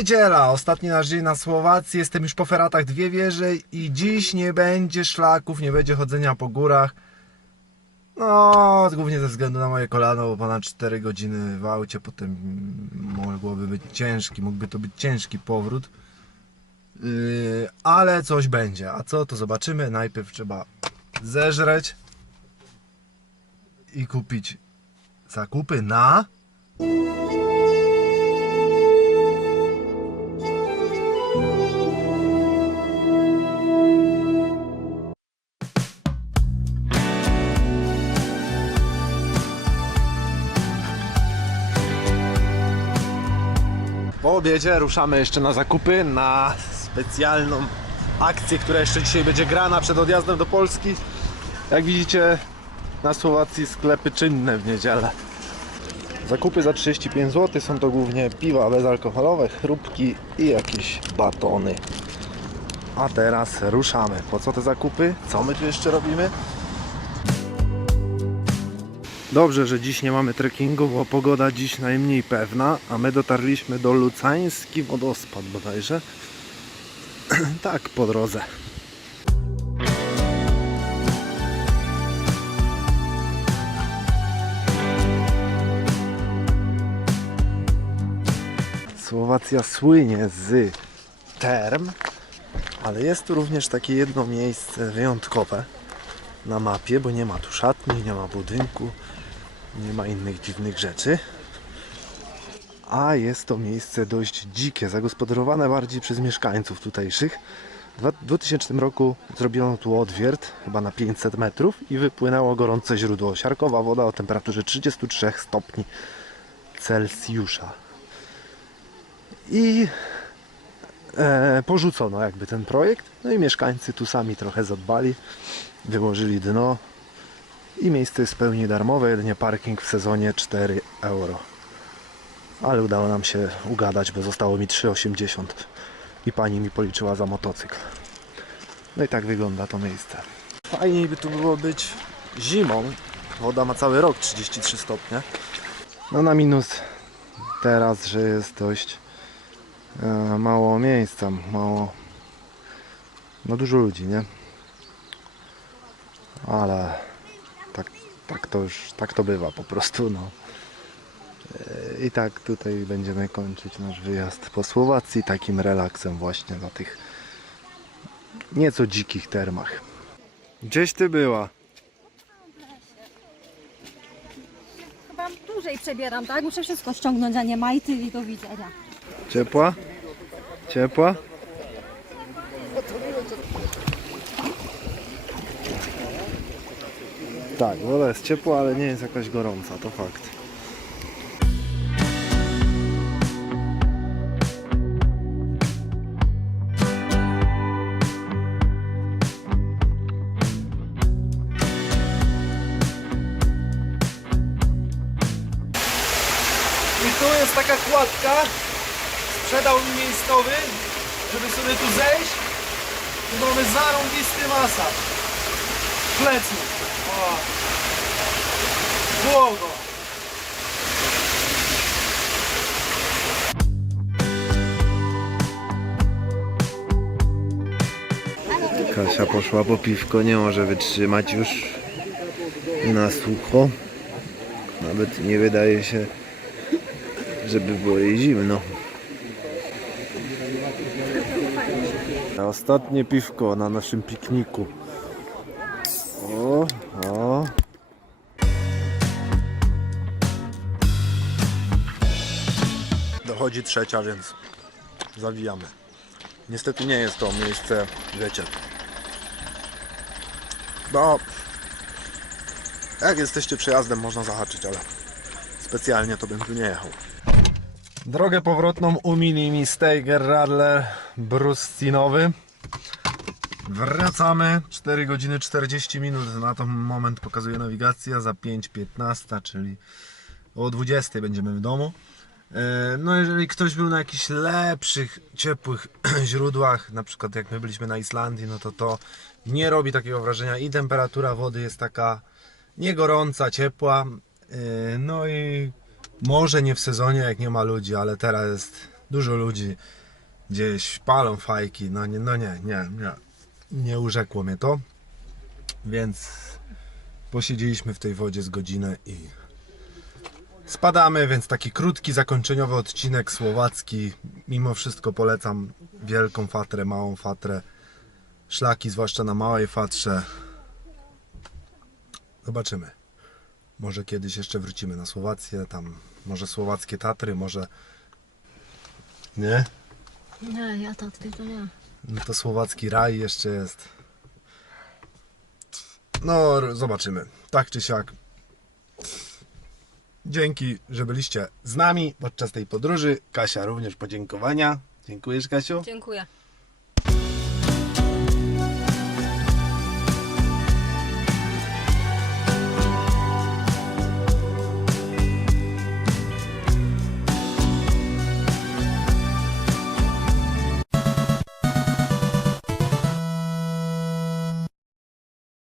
Niedziela, ostatni nasz dzień na Słowacji. Jestem już po feratach dwie wieże i dziś nie będzie szlaków, nie będzie chodzenia po górach. No, głównie ze względu na moje kolano, bo ponad 4 godziny w aucie, potem mogłoby być ciężki, mógłby to być ciężki powrót. Yy, ale coś będzie. A co, to zobaczymy. Najpierw trzeba zeżreć i kupić zakupy na... obiedzie ruszamy jeszcze na zakupy, na specjalną akcję, która jeszcze dzisiaj będzie grana przed odjazdem do Polski. Jak widzicie, na Słowacji sklepy czynne w niedzielę. Zakupy za 35 zł są to głównie piwa bezalkoholowe, chrupki i jakieś batony. A teraz ruszamy. Po co te zakupy? Co my tu jeszcze robimy? Dobrze, że dziś nie mamy trekkingu, bo pogoda dziś najmniej pewna, a my dotarliśmy do Lucański Wodospad bodajże. tak, po drodze. Słowacja słynie z term, ale jest tu również takie jedno miejsce wyjątkowe na mapie, bo nie ma tu szatni, nie ma budynku, nie ma innych dziwnych rzeczy. A jest to miejsce dość dzikie, zagospodarowane bardziej przez mieszkańców tutejszych. W 2000 roku zrobiono tu odwiert, chyba na 500 metrów i wypłynęło gorące źródło. Siarkowa woda o temperaturze 33 stopni Celsjusza. I e, porzucono jakby ten projekt, no i mieszkańcy tu sami trochę zadbali, wyłożyli dno i miejsce jest w pełni darmowe, jedynie parking w sezonie 4 euro. Ale udało nam się ugadać, bo zostało mi 3,80 i pani mi policzyła za motocykl. No i tak wygląda to miejsce. Fajniej by tu było być zimą. Woda ma cały rok 33 stopnie. No na minus teraz, że jest dość e, mało miejsca, mało no dużo ludzi, nie? Ale tak, to już, tak to bywa po prostu, no. E, I tak tutaj będziemy kończyć nasz wyjazd po Słowacji takim relaksem właśnie na tych nieco dzikich termach. Gdzieś ty była? Chyba dłużej przebieram, tak? Muszę wszystko ściągnąć, a nie majty i do widzenia. Ciepła? Ciepła? Tak, woda jest ciepła, ale nie jest jakaś gorąca, to fakt. I tu jest taka kładka, sprzedał mi miejscowy, żeby sobie tu zejść i mamy zarąbisty masaż pleców. Kasia poszła po piwko, nie może wytrzymać już na sucho. Nawet nie wydaje się, żeby było jej zimno. Ostatnie piwko na naszym pikniku. Dochodzi trzecia, więc zawijamy. Niestety nie jest to miejsce, wiecie. No, jak jesteście przejazdem, można zahaczyć, ale specjalnie to bym tu nie jechał. Drogę powrotną umili mi Steiger Radler Brustinowy. Wracamy 4 godziny 40 minut na ten moment pokazuje nawigacja za 5.15, czyli o 20 będziemy w domu. E, No jeżeli ktoś był na jakichś lepszych, ciepłych źródłach, na przykład jak my byliśmy na Islandii, no to to nie robi takiego wrażenia i temperatura wody jest taka nie gorąca, ciepła. E, No i może nie w sezonie jak nie ma ludzi, ale teraz jest Dużo ludzi gdzieś palą fajki. No nie, no nie, nie, nie. Nie urzekło mnie to. Więc posiedzieliśmy w tej wodzie z godzinę i spadamy, więc taki krótki, zakończeniowy odcinek słowacki. Mimo wszystko polecam wielką fatrę, małą fatrę. Szlaki, zwłaszcza na małej fatrze. Zobaczymy. Może kiedyś jeszcze wrócimy na Słowację, tam może słowackie Tatry, może... Nie? Nie, ja tatry to nie. No to słowacki raj jeszcze jest. No, zobaczymy. Tak czy siak. Dzięki, że byliście z nami podczas tej podróży. Kasia również podziękowania. Dziękujesz, Kasiu. Dziękuję.